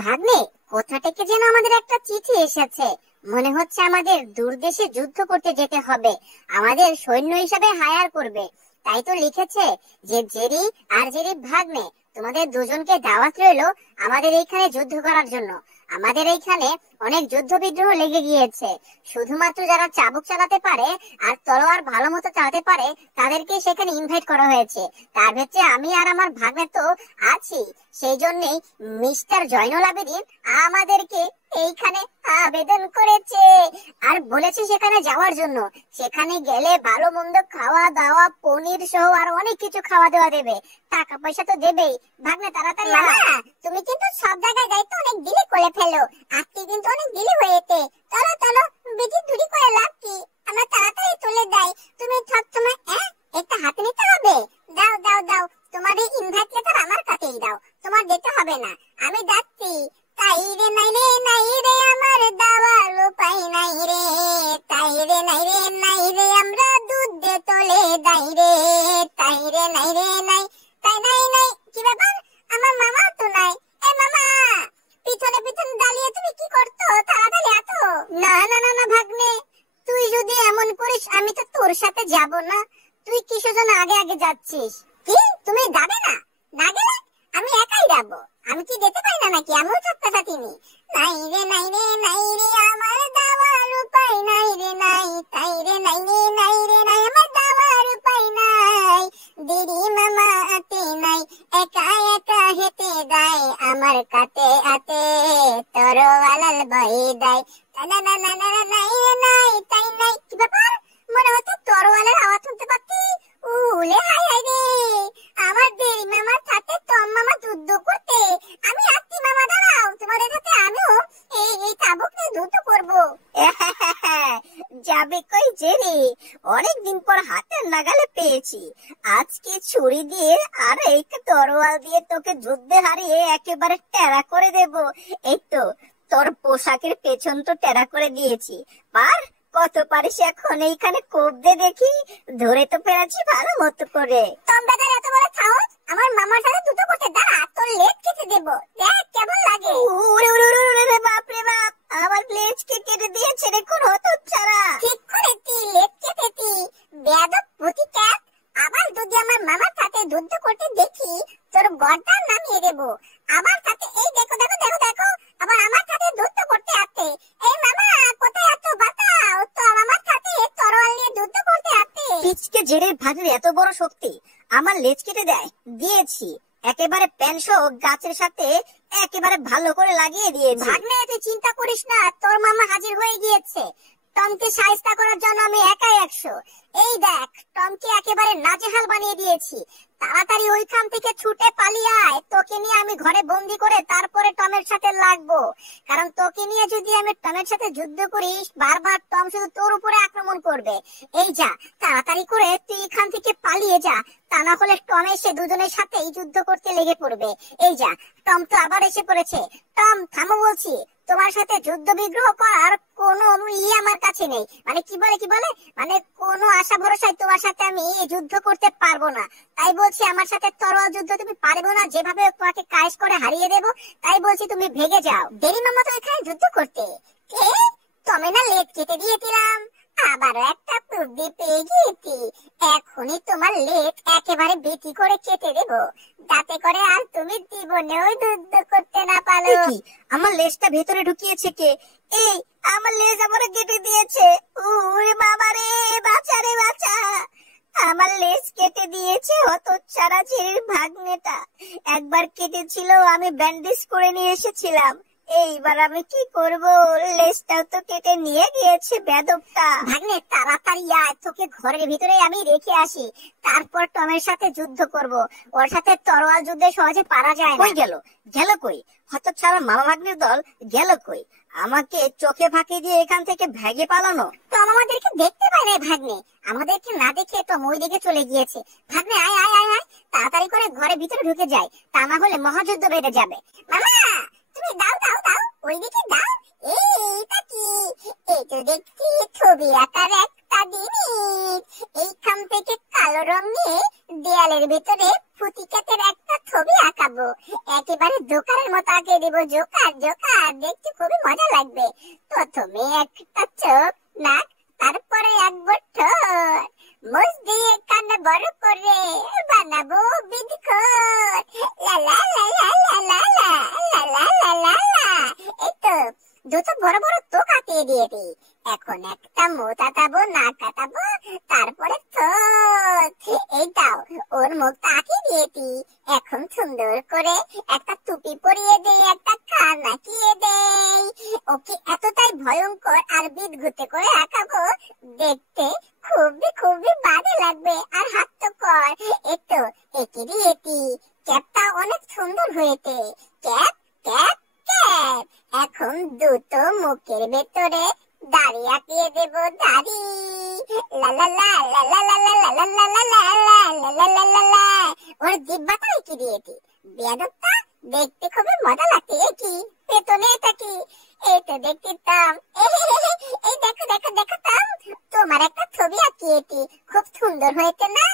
ভাগ্নে, কোথা থেকে যেন আমাদের একটা চিঠি এসেছে। মনে হচ্ছে আমাদের দূর দেশে যুদ্ধ করতে যেতে হবে, আমাদের সৈন্য হিসাবে হায়ার করবে। তাই তো লিখেছে যে জেরি আর জেরি ভাগ্নে, তোমাদের দুজনকে দাওয়াত রইলো আমাদের এইখানে যুদ্ধ করার জন্য। আমাদের এইখানে অনেক যুদ্ধ বিদ্রোহ লেগে গিয়েছে। শুধুমাত্র যারা চাবুক চালাতে পারে আর তলোয়ার ভালো মতো চালাতে পারে তাদেরকে সেখানে ইনভাইট করা হয়েছে। তার ভেতরে আমি আর আমার ভাগ্নে তো আছি। সেই জন্যই মিস্টার জয়নুল আবেদিন আমাদেরকে এইখানে আবেদন করেছে আর বলেছে সেখানে যাওয়ার জন্য। সেখানে গেলে ভালো মন্দ খাওয়া দাওয়া, পনির সহ আর অনেক কিছু খাওয়া দাওয়া দেবে। টাকা পয়সা তো দেবেই। ভাগ্নে তাড়াতাড়ি তুমি কিন্তু সব জায়গায় দায়িত্ব অনেক দিলে করে ফেলো। আজকে কিন্তু অনেক দিলে হয়েছে। চলো চলো, বেশি দূরি করে লাভ কি, আমরা তাড়াতাড়ি চলে যাই। তুমি সবসময় একটা হাতে নিতে হবে। দাও দাও দাও, তোমার এই ইনভাইট লেটার আমার কাছেই দাও, তোমার যেতে হবে না, আমি যাচ্ছি। তাই রে নাই রে নাই রে আমার দাওয়ার উপায় নাই রে, তাই রে নাই রে নাই রে আমরা দুধ দে তোলে দাই রে, তাই রে নাই রে নাই, তাই নাই নাই। কি ব্যাপার, আমার মামা তো নাই। এ মামা, পিছনে পিছনে দাঁড়িয়ে তুমি কি করছো? তাড়াতাড়ি আসো। না না না না ভাগ্নে, তুই যদি এমন করিস আমি তো তোর সাথে যাব না। তুই কিসের জন্য আগে আগে যাচ্ছিস? কি তুমি যাবে না? না গেলে আমি একাই যাব। আমি কি যেতে পারি না নাকি? আমিও সপ্তাহ সাথী নি। নাই রে নাই রে নাই রে আমার দাওয়ার উপায় নাই রে নাই, তাই রে নাই রে নাই রে নাই আমার দাওয়ার উপায় নাই। দিদি মামা আতে নাই, একা একা হেঁটে যায় আমার কাতে আতে তরোয়ালাল বই দেয়। না না না না নাই নাই, তাই নাই। কি ব্যাপার, মনে হচ্ছে তরোয়ালের আওয়াজ শুনতে পাচ্ছি। উলে হাই হাই রে, আমার দেরি মামার সাথে টম মামা যুদ্ধ করতে। আমি আসছি মামা, দাঁড়াও, তোমাদের সাথে আমিও এই চাবুক নিয়ে যুদ্ধ করবো। যাবে কই জেরি, অনেকদিন পর হাতের নাগালে পেয়েছি। আজকে ছুরি দিয়ে আর এই তরোয়াল দিয়ে তোকে যুদ্ধে হারিয়ে একেবারে টেরা করে দেব। এই তো তোর পোশাকের পেছন তো টেরা করে দিয়েছি। পার কত পারিস এখন এইখানে কোপ দে দেখি। ধরে তো পেরেছি ভালো মতো করে। তোমরা এত বড় সাহস আমার মামার সাথে যুদ্ধ করতে? দাঁড়া, তোর লেজ কেটে দেব, দেখ কেমন লাগে। ওরে ওরে ওরে, বাপ রে বাপ, আমার লেজ কে কেটে দিয়েছে রে কোন হতচ্ছাড়া। ঠিক করেছি, লেজ কেটেছি। বেয়াদব প্রতিকার, আবার যদি আমার মামার সাথে যুদ্ধ করতে দেখি তোর গর্দান নামিয়ে দেব। আমার সাথে এই দেখো দেখো দেখো দেখো, আবার আমার সাথে যুদ্ধ করতে আসছে। এই মামা কোথায় আছো, বাঁচাও তো, আমার সাথে তরোয়াল নিয়ে যুদ্ধ করতে আসছে। পিচকে জেরের ভাগের এত বড় শক্তি, আমার লেজ কেটে দেয়? দিয়েছি, একেবারে প্যানশো গাছের সাথে একেবারে ভালো করে লাগিয়ে দিয়েছি। ভাগ্নে তুই চিন্তা করিস না, তোর মামা হাজির হয়ে গিয়েছে। টমকে সাহায্য করার জন্য আমি একাই 100। এই দেখ, টমকে একেবারে নাজেহাল বানিয়ে দিয়েছি। তাড়াতাড়ি ওইখান থেকে ছুটে পালিয়ে আয়, তোকে নিয়ে আমি ঘরে বন্দি করে তারপরে টমের সাথে লাগবো। কারণ তোকে নিয়ে যদি আমি টমের সাথে যুদ্ধ করিস, বারবার টম শুধু তোর উপরে আক্রমণ করবে। এই যা, তাড়াতাড়ি করে তুই এখান থেকে পালিয়ে যা, তা না হলে টম এসে দুজনের সাথেই যুদ্ধ করতে লেগে পড়বে। এই যা, টম তো আবার এসে পড়েছে। টম থামো বলছি, তোমার সাথে যুদ্ধ বিগ্রহ করার কোনো আমার কাছে নেই। মানে কি বলে মানে কোনো আশা ভরসায় তোমার সাথে আমি যুদ্ধ করতে পারবো না। তাই বলছি আমার সাথে তরোয়াল যুদ্ধ তুমি পারবে না, যেভাবে তোমাকে কায়েস করে হারিয়ে দেব। তাই বলছি তুমি ভেগে যাও। দেরি মামা তো এখানে যুদ্ধ করতে। কে? তুমি না লেজ কেটে দিয়েছিলাম, আবারও একটা বুদ্ধি পেয়ে গিয়েছি। এখনই তোমার লেজ একেবারে বেটি করে কেটে দেব, যাতে করে আর তুমি জীবনেও যুদ্ধ করতে না পারো। আমার লেজটা ভেতরে ঢুকিয়েছে কে? এই আমার লেজ আমার কেটে দিয়েছে। ওরে বাবা রে, বাঁচা রে বাঁচা, আমার লেজ কেটে দিয়েছে হতচ্ছাড়া ছেলের ভাগ্নেটা। একবার কেটেছিল, আমি ব্যান্ডেজ করে নিয়ে এসেছিলাম। এইবার আমি কি করব? লেজটাও তো কেটে নিয়ে গিয়েছে বেদবটা। ভাগ্নে তাড়াতাড়ি আয়, তোকে ঘরের ভিতরে আমি রেখে আসি, তারপর টমের সাথে যুদ্ধ করব। ওর সাথে তরোয়াল যুদ্ধে সহজে পারা যায় না। কই গেল? গেল কই হতচ্ছাড়া মামা ভাগ্নের দল? গেল কই? আমাকে চোখে ফাঁকি দিয়ে এখান থেকে ভেগে পালানো। টম আমাদেরকে দেখতে পায় না ভাগ্নে, আমাদেরকে না দেখে টম ওই দিকে চলে গিয়েছে। ভাগ্নে আয় আয় আয় আয়, তাড়াতাড়ি করে ঘরের ভিতরে ঢুকে যায়, তা না হলে মহাযুদ্ধ বেড়ে যাবে। মামা তুমি দাও দাও দাও, ওইদিকে দাও। এইটা কি? এই তো দেখছি ছবি আঁকার একটা জিনিস। এইখান থেকে কালো রং নিয়ে দেয়ালের ভিতরে ফুটিকাতের একটা ছবি আঁকাবো, একেবারে জোকারের মতো আঁকিয়ে দিব। জোকার জোকার, দেখতে খুবই মজা লাগবে। প্রথমে একটা চোখ, নাক, তারপরে একবার ঠোঁট, মুখ দিয়ে কান বড় করে বানাবো বিদঘর। লা লা লা লা লা লা লা লা লা লা লা লা। এই তো দুটো বড় বড় চোখ আঁকিয়ে দিয়েছি। এখন একটা মুখ কাটাবো, নাক কাটাবো, তারপরে ঠোঁট। এই দাও, ওর মুখটা আঁকিয়ে দিয়েছি। এখন সুন্দর করে একটা টুপি পরিয়ে দেই, একটা কান আঁকিয়ে দেই। ওকে এতটাই ভয়ঙ্কর আর বিদঘুটে করে আঁকাবো, দেখতে খুবই খুবই বাজে লাগবে। আর হাত তো কর, এতো এঁকে দিয়েছি। ক্যাপটা অনেক সুন্দর হয়েছে। Cap cap cap. এখন দুটো মুখের ভেতরে দাড়ি আঁকিয়ে দেবো, দাড়ি। লা লা লা লা লা লা লা লা লা লা লা লা লা লা লা লা লা। ওর জিহ্বাটা এঁকে দিয়েছি। বেয়াদবটা, দেখতে খুবই মজা লাগছে। কি পেতনে এটা কি? এই তো দেখতে তাম। এই দেখো দেখো দেখো তাম, তোমার একটা ছবি আঁকিয়েছি। খুব সুন্দর হয়েছে না?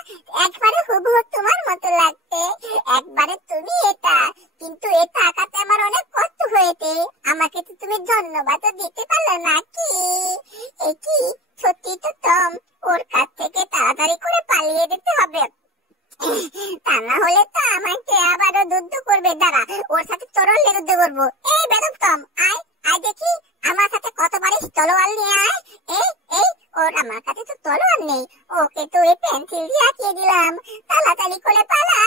একবারে হুবহু তোমার মতো লাগছে। একবারে তুমি এটা। কিন্তু এটা আঁকাতে আমার অনেক কষ্ট হয়েছে। আমাকে তো তুমি ধন্যবাদ দিতে পারলে নাকি? এ কি সত্যি তো টম, ওর কাছ থেকে তাড়াতাড়ি করে পালিয়ে যেতে হবে। তা না হলে তো আমাকে আবারও যুদ্ধ করবে। দাঁড়া, ওর সাথে তরোয়াল নিয়ে যুদ্ধ করবো। এই বেদব টম, আয় আয় দেখি আমার সাথে কত পারিস। তলোয়ার নিয়ে আয়। এই এই, ওর আমার কাছে তো তলোয়ার নেই। ওকে তো এই পেন্সিল দিয়ে আঁকিয়ে দিলাম। তাড়াতাড়ি করে পালা।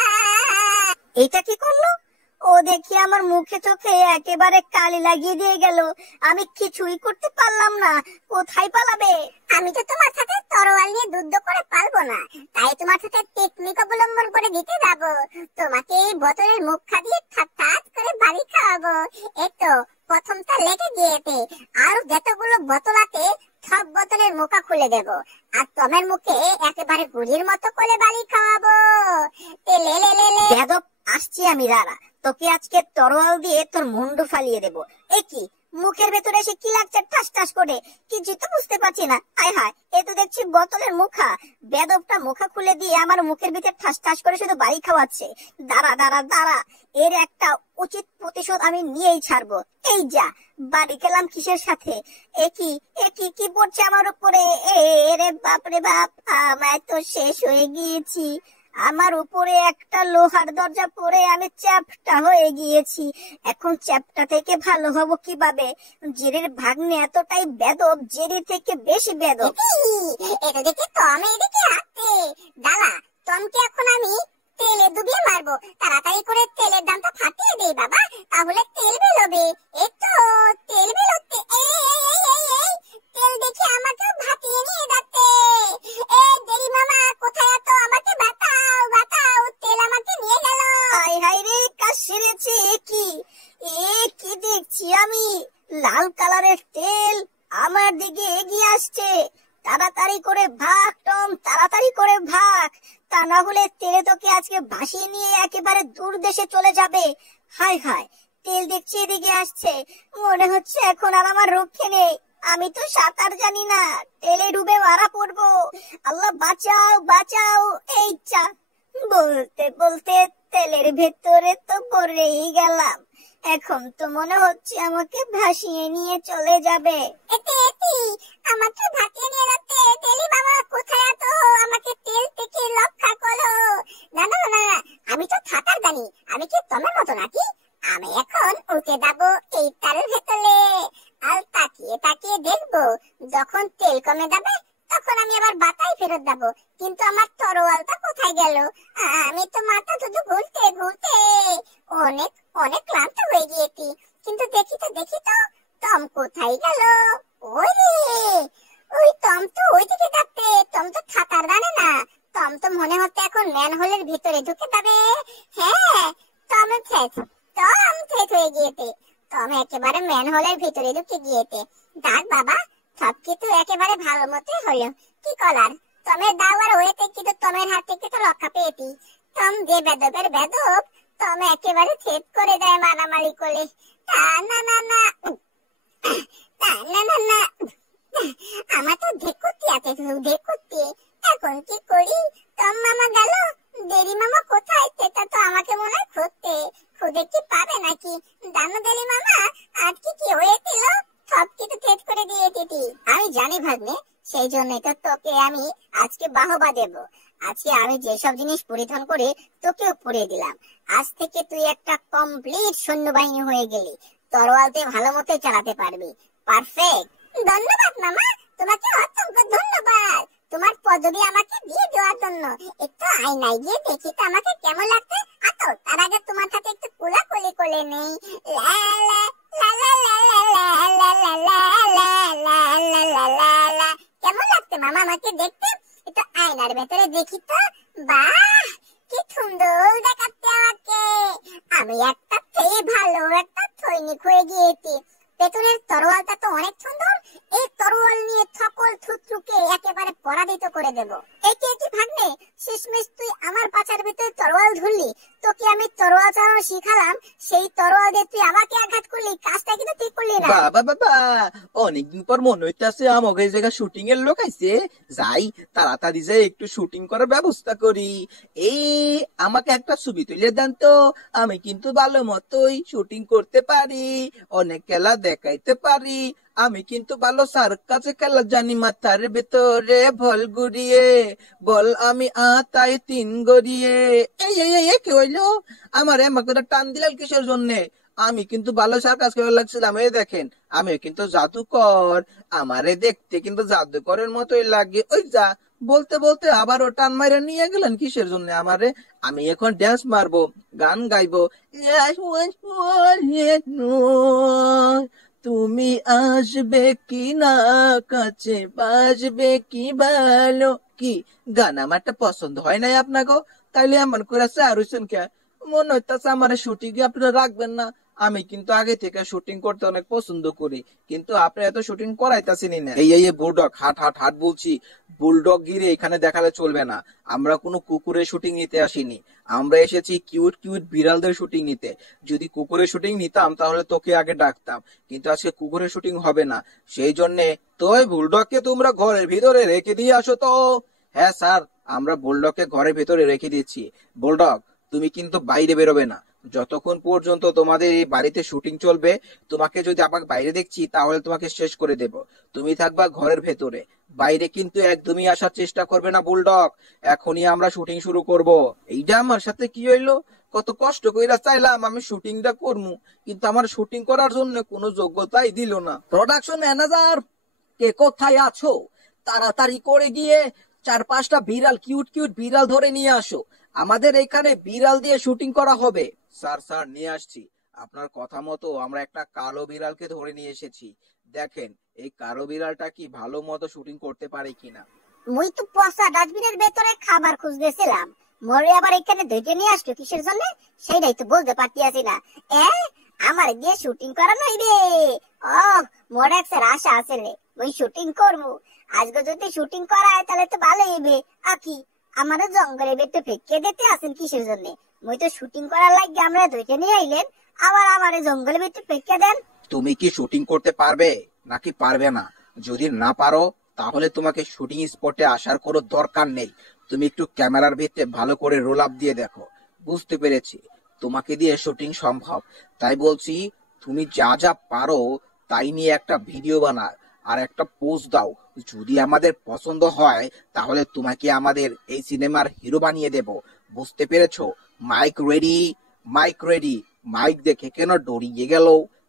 এটা কি করলো? ও দেখি আমার মুখে চোখে একেবারে কালি লাগিয়ে দিয়ে গেল। আমি কিছুই করতে পারলাম না। কোথায় পালাবে? আমি তো তোমার সাথে তরোয়াল নিয়ে যুদ্ধ করে পারবো না, তাই তোমার সাথে টেকনিক অবলম্বন করে দিতে যাবো। তোমাকে এই বোতলের মুখা দিয়ে ঠাট করে বাড়ি খাওয়াবো। এই তো প্রথমটা লেগে গিয়েছে। আর যতগুলো বোতল আছে সব বোতলের মুখা খুলে দেব, আর টমের মুখে একেবারে গুড়ির মতো করে বাড়ি খাওয়াবো। লে লে লে লে। বেয়াদব, আসছি আমি, দাঁড়া। তোকে আজকে তরোয়াল দিয়ে তোর মুন্ডু ফালিয়ে দেবো। এ কি, মুখের ভেতরে এসে কি লাগছে ঠাস ঠাস করে? কিছু তো বুঝতে পারছি না। আয় হায়, এ তো দেখছি বোতলের মুখা। বেয়াদবটা মুখা খুলে দিয়ে আমার মুখের ভিতরে ঠাস ঠাস করে শুধু বাড়ি খাওয়াচ্ছে। দাঁড়া দাঁড়া দাঁড়া, এর একটা উচিত প্রতিশোধ আমি নিয়েই ছাড়বো। এই যা, বাড়ি খেলাম কিসের সাথে? এ কি এ কি কি পড়ছে আমার উপরে? রে বাপ রে বাপ, আমায় তো শেষ হয়ে গিয়েছি। আমার উপরে একটা লোহার দরজা পড়ে আমি চ্যাপ্টা হয়ে গিয়েছি। এখন চ্যাপ্টা থেকে ভালো হব কিভাবে? জেরির ভাগ্নে এতটাই বেদব, জেরি থেকে বেশি বেদব। এটা দেখে টম এদিকে আসছে। দাঁড়া, টমকে এখন আমি তেলে ডুবিয়ে মারবো। তাড়াতাড়ি করে তেলের দামটা ফাটিয়ে দেই বাবা, তাহলে তেল বেরোবে। এই তো তেল বেরোচ্ছে। তেল দেখে আমাকে ভাটিয়ে নিয়ে যাচ্ছে। জেরি মামা কোথায়? এত আমাকে বাঁচাও বাঁচাও, তেল আমাকে নিয়ে গেল। হাই হাই রে, কাজ সেরেছে। কি কি দেখছি আমি? লাল কালারের তেল আমার দিকে এগিয়ে আসছে। তাড়াতাড়ি করে ভাগ টম, তাড়াতাড়ি করে ভাগ, তা না হলে তেলে তোকে আজকে ভাসিয়ে নিয়ে একেবারে দূর দেশে চলে যাবে। হায় হায়, তেল দেখছি এদিকে আসছে। মনে হচ্ছে এখন আর আমার রক্ষে নেই। আমি তো সাঁতার জানি না, তেলে ডুবে মারা পড়বো। আল্লাহ বাঁচাও বাঁচাও। এই চা, বলতে বলতে তেলের ভেতরে তো পড়েই গেলাম। এখন তো মনে হচ্ছে আমাকে ভাসিয়ে নিয়ে চলে যাবে। আমাকে ভাসিয়ে নিয়ে যাচ্ছে। তেলি মামা কোথায়? তো আমাকে তেল থেকে রক্ষা করো। না না না, আমি তো সাঁতার জানি। আমি কি তোমার মতো নাকি? আমি এখন উঠে যাবো এই তারের ভেতরে, আর তাকিয়ে তাকিয়ে দেখবো যখন তেল কমে যাবে তখন আমি আবার বাতায় ফেরত যাবো। কিন্তু আমার তরোয়ালটা কোথায় গেল? আমি তো মাথা শুধু ঘুরতে ঘুরতে অনেক অনেক ক্লান্ত হয়ে গিয়েছি। কিন্তু দেখি তো টম কোথায় গেল? ওই টম তো ওইদিকে যাচ্ছে। টম তো সাঁতার জানে না। টম তো মনে হচ্ছে এখন ম্যানহোলের ভিতরে ঢুকে যাবে। হ্যাঁ, টম শেষ হয়ে গিয়েছে। টম একেবারে ম্যানহোলের ভিতরে ঢুকে গিয়েছে। দেখ বাবা, সবকিছু একেবারে ভালো মতোই হলো। কি করার, টমের দাওয়ার হয়েছে, কিন্তু টমের হাত থেকে তো রক্ষা পেয়েছি। টম যে বেদবের বেদব, টম একেবারে ছেদ করে দেয় মারামারি করে। না না না না না না, আমার তো দেখতে আছে, দেখতে। এখন কি করি? টম মামা গেল, দেরি মামা কোথায়? সেটা তো আমাকে মনে হয় খুঁজে কি পাবে নাকি? জানো দেরি মামা আজকে কি হয়েছিল? সব কিছু শেষ করে দিয়ে দিতি। আমি জানি ভাগ্নে, সেই জন্যই তো তোকে আমি আজকে বাহবা দেব। আজকে আমি যেসব জিনিস পরিধান করে তোকেও পরিয়ে দিলাম। আজ থেকে তুই একটা কমপ্লিট সৈন্যবাহিনী হয়ে গেলি। তরোয়ালতে ভালো মতো চালাতে পারবি। পারফেক্ট। ধন্যবাদ মামা, তোমাকে অসংখ্য ধন্যবাদ তোমার পদবি আমাকে দিয়ে দেওয়ার জন্য। একটু আয়নায় গিয়ে দেখি তো আমাকে কেমন লাগছে। আতো তার আগে তোমার সাথে একটু কোলাকুলি করে নেই। লা লা লা লা লা লা লা লা লা লা লা লা লা লা লা। কেমন লাগছে মামা আমাকে দেখতে? একটু আয়নার ভেতরে দেখি তো। বাহ, কি সুন্দর দেখাচ্ছে আমাকে। আমি একটা থেকে ভালো একটা সৈনিক হয়ে গিয়েছি। পেছনের তরোয়ালটা তো অনেক সুন্দর। এই তরোয়াল নিয়ে সকল শত্রুকে একেবারে পরাজিত করে দেব। একে কি ভাগ্নে, শেষমেশ তুই আমার পাছার ভিতরে তরোয়াল ধরলি। তোকে আমি তরোয়াল চালানো শিখালাম, সেই তরোয়াল দিয়ে তুই আমাকে আঘাত করলি। কাজটা কিন্তু ঠিক করলি না। বাবা বাবা, অনেকদিন পর মনে হইতাছে আমাকে এই জায়গায় শুটিং এর লোক আইছে। যাই তাড়াতাড়ি যাই একটু শুটিং করার ব্যবস্থা করি। এই আমাকে একটা ছবি তুলে দেন তো, আমি কিন্তু ভালো মতোই শুটিং করতে পারি, অনেক খেলা দেখাইতে পারি। আমি কিন্তু ভালো সার্কাসে খেলা জানি, মাথার ভেতরে বল ঘুরিয়ে বল আমি আতাই তিন গড়িয়ে। এই এই এই কি হইলো? আমার আমাকে টান দিলেন কিসের জন্যে? আমি কিন্তু ভালো সার্কাস খেলা লাগছিলাম। এই দেখেন, আমি কিন্তু জাদুকর। আমারে দেখতে কিন্তু জাদুকরের মতোই লাগে। ওই যা বলতে বলতে আবার ও টান মাইরে নিয়ে গেলেন কিসের জন্য আমারে? আমি এখন ড্যান্স মারবো, গান গাইবো। তুমি আসবে কি না কাছে, বাজবে কি ভালো। কি গান আমারটা পছন্দ হয় নাই আপনাকে? তাইলে এমন করে চারুছেন কে? মনে হইতেছে আমার শুটিং আপনারা রাখবেন না। আমি কিন্তু আগে থেকে শুটিং করতে অনেক পছন্দ করি, কিন্তু আপনি এত শুটিং করাইতেছেনই না। এই এই বুলডগ, হাট হাট হাট বলছি। বুলডগ গিরে এখানে দেখালে চলবে না। আমরা কোনো কুকুরের শুটিং নিতে আসিনি, আমরা এসেছি কিউট কিউট বিড়ালদের শুটিং নিতে। যদি কুকুরের শুটিং নিতাম তাহলে তোকে আগে ডাকতাম, কিন্তু আজকে কুকুরের শুটিং হবে না। সেই জন্যে তো ওই বুলডগকে তোমরা ঘরের ভিতরে রেখে দিয়ে আসো তো। হ্যাঁ স্যার, আমরা বুলডগকে ঘরের ভিতরে রেখে দিচ্ছি। বুলডগ, তুমি কিন্তু বাইরে বেরোবে না যতক্ষণ পর্যন্ত তোমাদের এই বাড়িতে শুটিং চলবে। তোমাকে যদি আবার বাইরে দেখছি তাহলে তোমাকে শেষ করে দেব। তুমি থাকবা ঘরের ভেতরে, বাইরে কিন্তু একদমই আসার চেষ্টা করবে না বুলডগ। এখনই আমরা শুটিং শুরু করব। এইটা আমার সাথে কি হইলো? কত কষ্ট কইরা চাইলাম আমি শুটিংটা করবো, কিন্তু আমার শুটিং করার জন্য কোনো যোগ্যতাই দিল না। প্রোডাকশন ম্যানেজার, কে কোথায় আছো? তাড়াতাড়ি করে গিয়ে 4-5টা বিড়াল, কিউট কিউট বিড়াল ধরে নিয়ে আসো। আমাদের এখানে বিড়াল দিয়ে শুটিং করা হবে। স্যার স্যার, নিয়ে আসছি। আপনার কথা মতো আমরা একটা কালো বিড়ালকে ধরে নিয়ে এসেছি। দেখেন এই কালো বিড়ালটা কি ভালো মতো শুটিং করতে পারে কিনা। মুই তো পচা ডাস্টবিনের ভেতরে খাবার খুঁজতেছিলাম, মরে আবার এখানে ধরে নিয়ে আসলো কিসের জন্য সেইটাই তো বলতে পারতেছি না। আমার দিয়ে শুটিং করানো হইবে। ও, মোর একটা আশা আছে রে, মুই শুটিং করবো। আজকে যদি শুটিং করায় তাহলে তো ভালো হইবে। আকি আমার জঙ্গলের ভেতরে ফেঁকে দিতে আসেন কিসের জন্য? মুই তো শুটিং করার লাগে আমরা ধরে নিয়ে আইলেন, আবার আমার জঙ্গলের ভেতরে ফেঁকে দেন। তুমি কি শুটিং করতে পারবে নাকি পারবে না? যদি না পারো তাহলে তোমাকে শুটিং স্পটে আসার কোনো দরকার নেই। তুমি একটু ক্যামেরার ভিতরে ভালো করে রোল আপ দিয়ে দেখো। বুঝতে পেরেছি, তোমাকে দিয়ে শুটিং সম্ভব। তাই বলছি, তুমি যা যা পারো তাই নিয়ে একটা ভিডিও বানাও আর একটা পোস্ট দাও। যদি আমাদের পছন্দ হয় তাহলে তোমাকে আমাদের এই সিনেমার হিরো বানিয়ে দেব। বুঝতে পেরেছো? Mic ready, mic ready. Mic দেখে কেন ডরিয়ে গেল?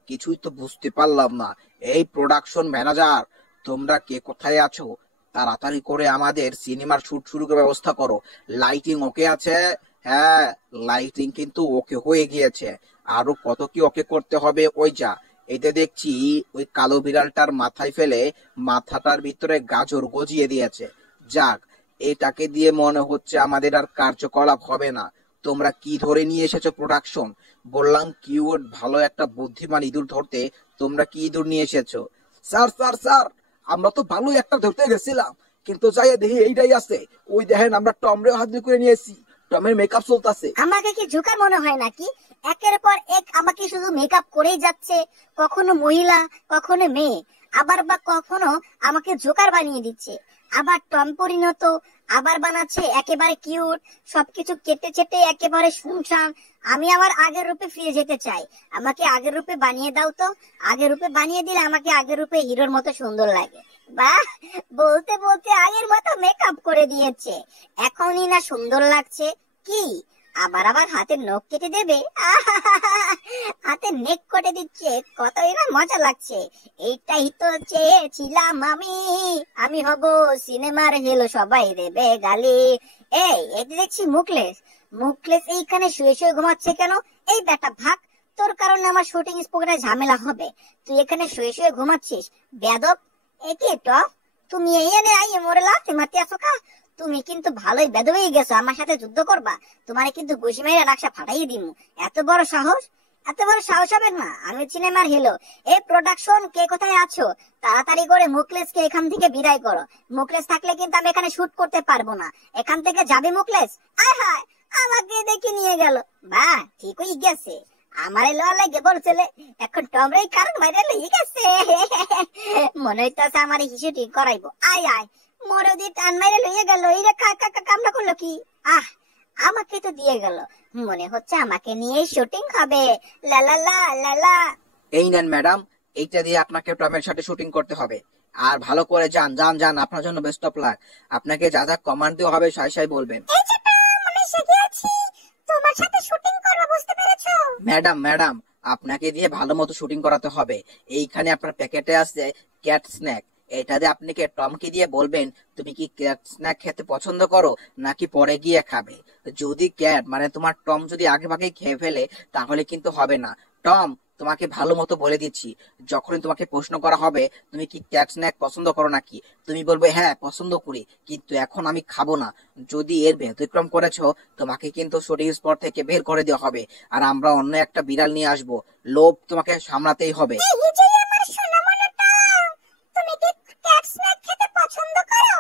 কিছুই তো বুঝতে পারলাম না। এই প্রোডাকশন ম্যানেজার, তোমরা কে কোথায় আছো? তাড়াতাড়ি করে আমাদের সিনেমার শুট শুরু করার ব্যবস্থা করো। লাইটিং ওকে আছে? হ্যাঁ, লাইটিং কিন্তু ওকে হয়ে গিয়েছে। আরো কত কি ওকে করতে হবে। ওই যা, এতে দেখছি ওই কালো বিড়ালটার মাথায় ফেলে মাথাটার ভিতরে গাজর গজিয়ে দিয়েছে। যাক, এটাকে দিয়ে মনে হচ্ছে আমাদের আর কার্যকলাপ হবে না। তোমরা কি ধরে নিয়ে এসেছো প্রোডাকশন? বললাম কিউট ভালো একটা বুদ্ধিমান ইঁদুর ধরতে, তোমরা কি ইঁদুর নিয়ে এসেছো? স্যার স্যার স্যার, আমরা তো ভালো একটা ধরতে গেছিলাম, কিন্তু যাই দেখি এইটাই আছে। ওই দেখেন, আমরা টমরে হাত দিয়ে করে নিয়েছি। টমের মেকআপ চলতেছে। আমাকে কি জোকার মনে হয় নাকি? একের পর এক আমাকে শুধু মেকআপ করেই যাচ্ছে। কখনো মহিলা, কখনো মেয়ে, আবার বা কখনো আমাকে জোকার বানিয়ে দিচ্ছে। আবার টম পরিণত, আবার বানাচ্ছে একেবারে কিউট, সবকিছু কেটে চেটে একেবারে শুনশান। আমি আমার আগের রূপে ফিরে যেতে চাই। আমাকে আগের রূপে বানিয়ে দাও তো। আগের রূপে বানিয়ে দিলে আমাকে আগের রূপে হিরোর মতো সুন্দর লাগে। বাহ, বলতে বলতে আগের মতো মেকআপ করে দিয়েছে, এখনই না সুন্দর লাগছে। কি, আবার আবার হাতের নখ কেটে দেবে? হাতের নেক কেটে দিচ্ছে, কতই না মজা লাগছে। এইটাই তো চেয়েছিলাম আমি। আমি হব সিনেমার হিরো, সবাই দেবে গালি। এই দেখছি মুকলেশ। মুকলেশ এইখানে শুয়ে শুয়ে ঘুমাচ্ছে কেন? এই বেটা ভাগ, তোর কারণে আমার শুটিং স্পটে ঝামেলা হবে। তুই এখানে শুয়ে শুয়ে ঘুমাচ্ছিস, বেয়াদব। একে টপ, তুমি এনে আইয়ে মোরে লাথি মারতে আসো কা? তুমি কিন্তু ভালোই বেদব হয়ে গেছো, আমার সাথে যুদ্ধ করবা? তোমারে কিন্তু ঘুষি মেরে নাকশা ফাটাইয়ে দিমু। এত বড় সাহস! এত বড় সাহস হবে না? আমি সিনেমার হিরো। এই প্রোডাকশন, কে কোথায় আছো? তাড়াতাড়ি করে মুকলেশকে এখান থেকে বিদায় করো। মুকলেশ থাকলে কিন্তু আমি এখানে শুট করতে পারবো না। এখান থেকে যাবে মুকলেশ? আয় হায়, আমাকে দেখে নিয়ে গেল। বাহ, ঠিকই গেছে, আমারে ল লাগে বলছিল, এখন টমরেই কারণ বাইরে লেগে গেছে। মনে হইতেছে আমার হিসু ঠিক করাইবো। আয় আয়, মরদি টান মাইরে লইয়ে গেল। এই কামটা করলো কি? আহ, আমাকে তো দিয়ে গেল। মনে হচ্ছে আমাকে নিয়ে শুটিং হবে। লালা লা লালা। এই নেন ম্যাডাম, এইটা দিয়ে আপনাকে টমের সাথে শুটিং করতে হবে। আর ভালো করে যান যান যান, আপনার জন্য বেস্ট অফ লাক। আপনাকে যা যা কমান্ড দেওয়া হবে সাই সাই বলবেন। এই যে টম, আমি শিখে আছি, তোমার সাথে শুটিং করব, বুঝতে পেরেছো? ম্যাডাম ম্যাডাম, আপনাকে দিয়ে ভালো মতো শুটিং করাতে হবে। এইখানে আপনার প্যাকেটে আছে ক্যাট স্ন্যাক। এটা দিয়ে আপনি টমকে দিয়ে বলবেন, তুমি কি ক্যাট স্ন্যাক খেতে পছন্দ করো নাকি পরে গিয়ে খাবে। যদি ক্যাট মানে তোমার টম যদি আগে ভাগে খেয়ে ফেলে তাহলে কিন্তু হবে না। টম, তোমাকে ভালো মতো বলে দিচ্ছি, যখনই তোমাকে প্রশ্ন করা হবে তুমি কি ক্যাট স্ন্যাক পছন্দ করো নাকি, তুমি বলবে হ্যাঁ পছন্দ করি, কিন্তু এখন আমি খাবো না। যদি এর ব্যতিক্রম করেছো তোমাকে কিন্তু শুটিং স্পট থেকে বের করে দেওয়া হবে, আর আমরা অন্য একটা বিড়াল নিয়ে আসবো। লোভ তোমাকে সামলাতেই হবে। এই যে আমার সোনামণি টম, তুমি কি ক্যাট স্ন্যাক খেতে পছন্দ করো?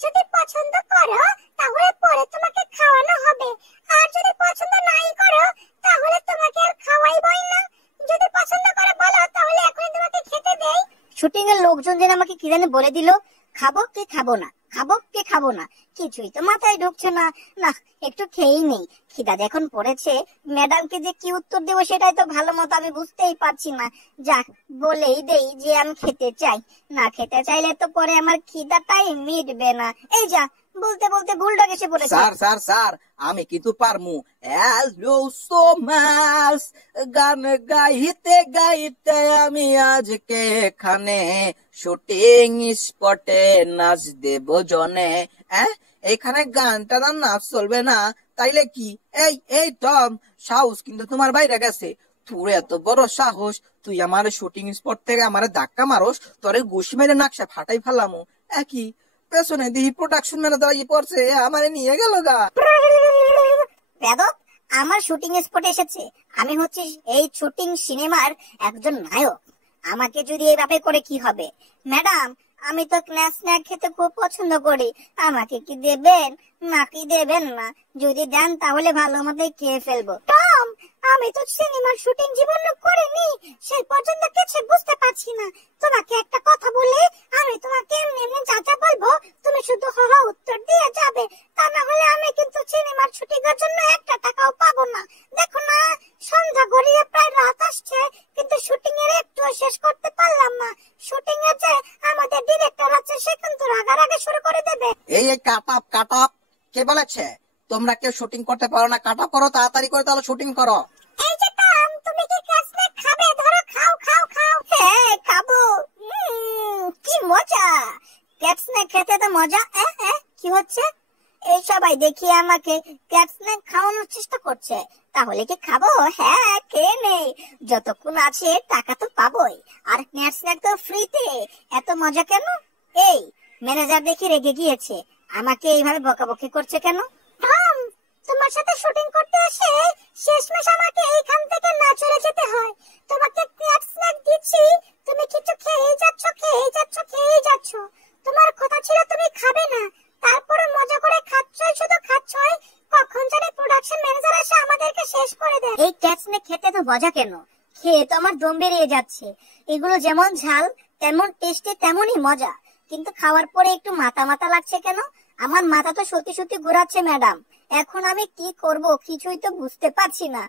যদি পছন্দ করো তাহলে পরে তোমাকে খাওয়ানো হবে, আর যদি পছন্দ নাই করো তাহলে তোমাকে আর খাওয়াইবই না। যদি পছন্দ করে বলো তাহলে এখনই তোমাকে খেতে দেই। শুটিং এর লোকজন যেন আমাকে কি জানি বলে দিল, খাবো কি খাবো না, খাবো কি খাবো না, কিছুই তো মাথায় ঢুকছে না। না, একটু খেয়েই নেই। খিদা যখন পড়েছে, ম্যাডামকে যে কি উত্তর দেবো সেটাই তো ভালো মতো আমি বুঝতেই পারছি না। যাক, বলেই দেই যে আমি খেতে চাই। না খেতে চাইলে তো পরে আমার খিদাটাই মিটবে না। এই যা, বলতে বলতে বুলডগ এসে পড়েছে। স্যার স্যার স্যার, আমি কিন্তু পারমু। হ্যালো সোমাস, গান গাইতে গাইতে আমি আজকে এখানে শুটিং স্পটে নাচ দেব জনে। এখানে গানটা না নাচ চলবে না, তাইলে কি? এই এই টম, সাহস কিন্তু তোমার বাইরে গেছে। তোর এত বড় সাহস, তুই আমার শুটিং স্পট থেকে আমার ধাক্কা মারস, তোরে ঘুষি মেরে নাকশা ফাটাই ফেলামু। একই পেছনে দিহি প্রোডাকশন ম্যানেজার পড়ছে, আমারে নিয়ে গেল গা। বেদব, আমার শুটিং স্পটে এসেছে। আমি হচ্ছি এই শুটিং সিনেমার একজন নায়ক। আমাকে যদি এইভাবে করে কি হবে? ম্যাডাম, আমি তো স্ন্যাক খেতে খুব পছন্দ করি। আমাকে কি দেবেন নাকি দেবেন না? যদি দেন তাহলে ভালো মতোই খেয়ে ফেলবো। টম, আমি তো সিনেমার শুটিং জীবনে করিনি, সেই পর্যন্ত কিছু বুঝতে পারছি না। তোমাকে একটা কথা বলি, আমি তোমাকে এমনি এমনি যা যা বলবো তুমি শুধু হ হ উত্তর দিয়ে যাবে। তা না হলে আমি কিন্তু সিনেমার শুটিং এর জন্য একটা টাকাও পাবো না। দেখো না, সন্ধ্যা গড়িয়ে প্রায় রাত আসছে, কিন্তু শুটিং এর একটু শেষ করতে পারলাম না। শুটিং এর যে আমাদের ডিরেক্টর আছে সে কিন্তু রাগারাগি শুরু করে দেবে। এই কাটাপ কাটাপ, কে বলেছে তোমরা কেউ শুটিং করতে পারো না? কাটাপ করো, তাড়াতাড়ি করে তাহলে শুটিং করো। এই যে টম, তুমি কি ক্যাসনেক খাবে? ধরো, খাও খাও খাও। হ্যাঁ খাবো। কি মজা! ক্যাটস্নেক খেতে তো মজা। কি হচ্ছে? এই সবাই দেখি আমাকে ক্যাটস্নেক খাওয়ানোর চেষ্টা করছে, তাহলে কি খাবো? হ্যাঁ, খেয়ে নেই। যতক্ষণ আছে টাকা তো পাবোই, আর ক্যাটস্নেক তো ফ্রিতে। এত মজা কেন? এই ম্যানেজার দেখি রেগে গিয়েছে, আমাকে এইভাবে বকাবকি করছে কেন? টম, তোমার সাথে শুটিং করতে এসে শেষমেশ আমাকে এইখান থেকে না চলে যেতে হয়। তোমাকে ক্যাট স্ন্যাক দিচ্ছি, তুমি কিছু খেয়েই যাচ্ছ, খেয়েই যাচ্ছ, খেয়েই যাচ্ছ। তোমার কথা ছিল তুমি খাবে না, তারপরে মজা করে খাচ্ছই, শুধু খাচ্ছই। কখন জানি প্রোডাকশন ম্যানেজার এসে আমাদেরকে শেষ করে দেয়। এই ক্যাট স্ন্যাক খেতে তো মজা কেন? খেয়ে তো আমার দম বেরিয়ে যাচ্ছে। এগুলো যেমন ঝাল তেমন টেস্টি তেমনই মজা। কিন্তু খাওয়ার পরে একটু মাথা মাথা লাগছে কেন? আমার মাথা তো সত্যি সত্যি ঘোরাচ্ছে ম্যাডাম। এখন আমি কি করব কিছুই তো বুঝতে পারছি না।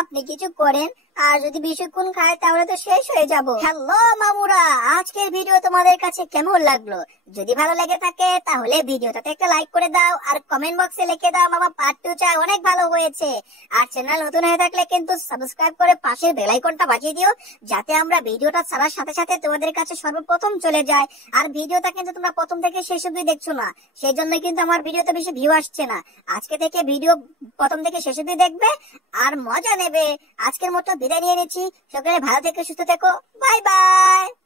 আপনি কিছু করেন, আর যদি বেশিক্ষণ খায় তাহলে তো শেষ হয়ে যাব। হ্যালো মামুরা, আজকের ভিডিও তোমাদের কাছে কেমন লাগলো? যদি ভালো লেগে থাকে তাহলে ভিডিওটাতে একটা লাইক করে দাও, আর কমেন্ট বক্সে লিখে দাও মামা পার্ট 2 চাই, অনেক ভালো হয়েছে। আর চ্যানেল নতুন হয়ে থাকলে কিন্তু সাবস্ক্রাইব করে পাশের বেল আইকনটা বাজিয়ে দিও, যাতে আমরা ভিডিওটা ছাড়ার সাথে সাথে তোমাদের কাছে সর্বপ্রথম চলে যায়। আর ভিডিওটা কিন্তু তোমরা প্রথম থেকে শেষ অবধি দেখছো না, সেই জন্য কিন্তু আমার ভিডিওতে বেশি ভিউ আসছে না। আজকে থেকে ভিডিও প্রথম থেকে শেষ অবধি দেখবে আর মজা নেবে। আজকের মতো বিদায় নিয়ে নিচ্ছি, সকলে ভালো থেকে সুস্থ থেকো, বাই বাই।